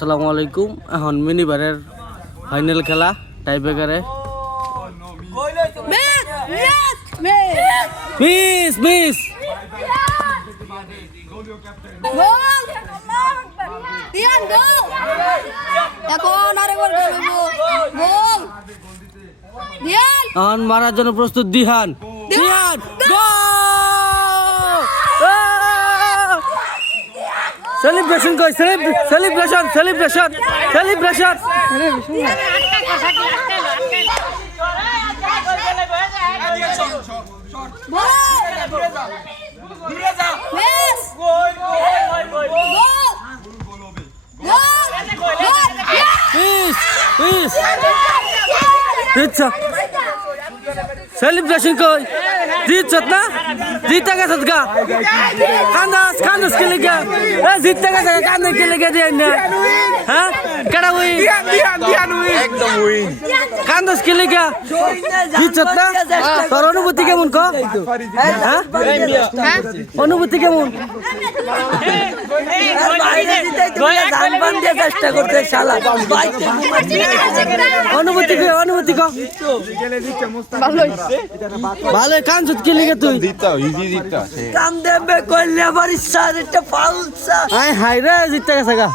আসসালামু আলাইকুম। এখন মিনিবারের ফাইনাল খেলা টাইব্রেকারে মিস মিস এখন গোল মারার জন্য প্রস্তুত দিহান। দিহান সেলিব্রেশন কই সেলিব্রেশন সেলিব্রেশন সেলিব্রেশন সেলিব্রেশন কই জিতছ না? জিতে গেছ গা? কান্দাস কান্দাস কে লেগে এ জিতে গেছে কান্দে কে লেগে দিয়ে না হ্যাঁ কেডা উই একদম উইন কান্দাস কে লেগে জিতছ না? তোর অনুভূতি কেমন ক? হ্যাঁ অনুভূতি কেমন? অনুভূতি কে অনুভূতি ক ভালো কান সুত কে লেগে তুই। জিততাও ইজি জিততা কাম দেবে করলে আমার ইচ্ছা এটা ফাউল আয় হাই রে জিতে গেছে গা।